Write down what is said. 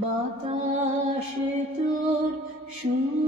বাতাসে তোর সুর